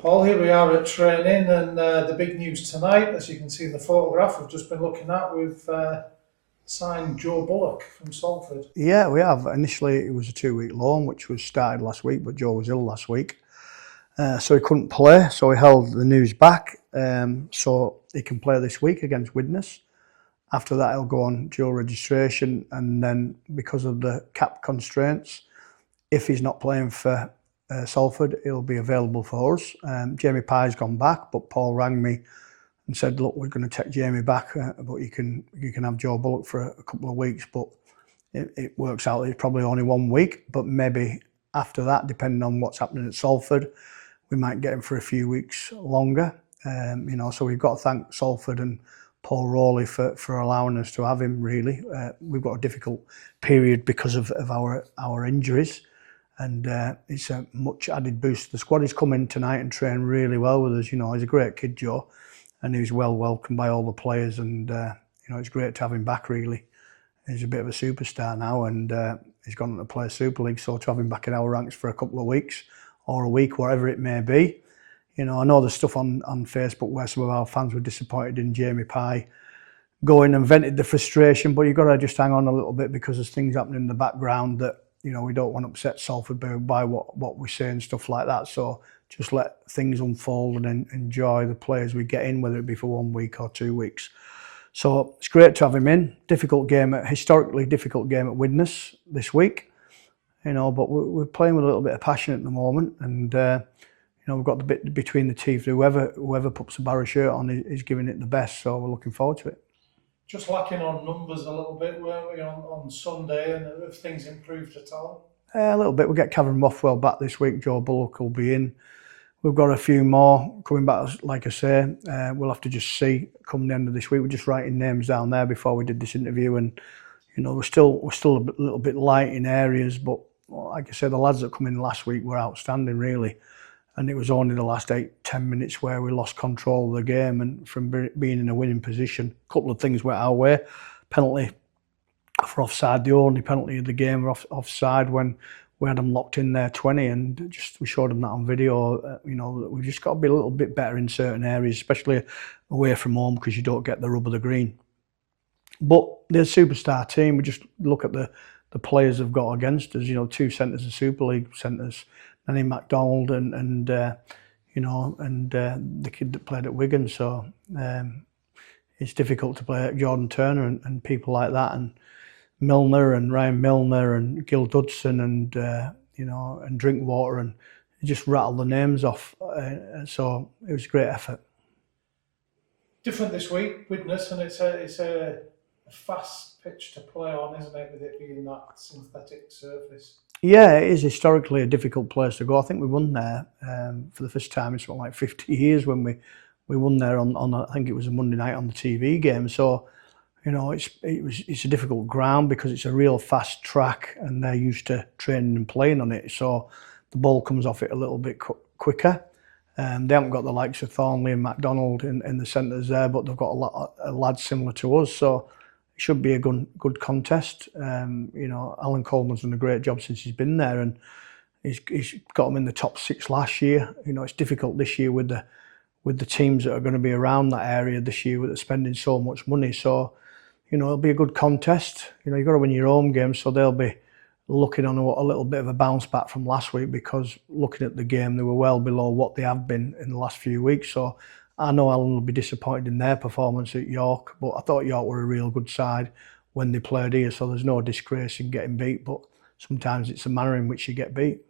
Paul, here we are at training, and the big news tonight, as you can see in the photograph we've just been looking at, we've signed Joe Bullock from Salford. Yeah, we have. Initially, it was a 2-week loan, which was started last week, but Joe was ill last week. So he couldn't play, so we held the news back. So he can play this week against Widnes. After that, he'll go on dual registration, and then because of the cap constraints, if he's not playing for Salford, he'll be available for us. Jamie Pye's gone back, but Paul rang me and said, "Look, we're going to take Jamie back, but you can have Joe Bullock for a couple of weeks." But it works out it's probably only 1 week, but maybe after that, depending on what's happening at Salford, we might get him for a few weeks longer. So we've got to thank Salford and Paul Crarey for allowing us to have him, really. We've got a difficult period because of our injuries, and it's a much added boost to the squad. He's come in tonight and trained really well with us. He's a great kid, Joe, and he was well welcomed by all the players, and it's great to have him back, really. He's a bit of a superstar now, and he's gone to play Super League, so to have him back in our ranks for a couple of weeks or a week, whatever it may be. I know there's stuff on Facebook where some of our fans were disappointed in Jamie Pye going and vented the frustration, but you've got to just hang on a little bit because there's things happening in the background that, we don't want to upset Salford by what we say and stuff like that. So just let things unfold and then enjoy the players we get in, whether it be for 1 week or 2 weeks. So it's great to have him in. Historically difficult game at Widnes this week, but we're playing with a little bit of passion at the moment, and we've got the bit between the teeth. Whoever puts a Barrow shirt on is giving it the best, so we're looking forward to it. Just lacking on numbers a little bit, weren't we, on Sunday, and have things improved at all? A little bit. We'll get Kevin Rothwell back this week. Joe Bullock will be in. We've got a few more coming back, like I say. We'll have to just see come the end of this week. We're just writing names down there before we did this interview, and we're still a little bit light in areas, but like I said, the lads that come in last week were outstanding, really. And it was only the last 8-10 minutes where we lost control of the game, and from being in a winning position, a couple of things went our way. Penalty for offside, the only penalty of the game, offside when we had them locked in there 20, and we showed them that on video. We've just got to be a little bit better in certain areas, especially away from home, because you don't get the rub of the green. But they're a superstar team. We just look at the players they've got against us. 2 centres of Super League centres, Danny MacDonald and the kid that played at Wigan. So it's difficult to play at Jordan Turner and people like that, and Milner and Ryan Milner and Gil Dudson and and Drinkwater, and just rattle the names off. So it was a great effort. Different this week, Widnes, and it's a fast pitch to play on, isn't it, with it being that synthetic surface? Yeah, it is historically a difficult place to go. I think we won there for the first time in something like 50 years when we won there on I think it was a Monday night on the TV game. So it's a difficult ground because it's a real fast track, and they're used to training and playing on it. So the ball comes off it a little bit quicker. They haven't got the likes of Thornley and MacDonald in the centres there, but they've got a lot of lads similar to us. So it should be a good contest. Alan Coleman's done a great job since he's been there, and he's got them in the top 6 last year. It's difficult this year with the teams that are going to be around that area this year, with spending so much money. So it'll be a good contest. You've got to win your home game, so they'll be looking on a little bit of a bounce back from last week, because looking at the game, they were well below what they have been in the last few weeks. So I know Alan will be disappointed in their performance at York, but I thought York were a real good side when they played here, so there's no disgrace in getting beat, but sometimes it's the manner in which you get beat.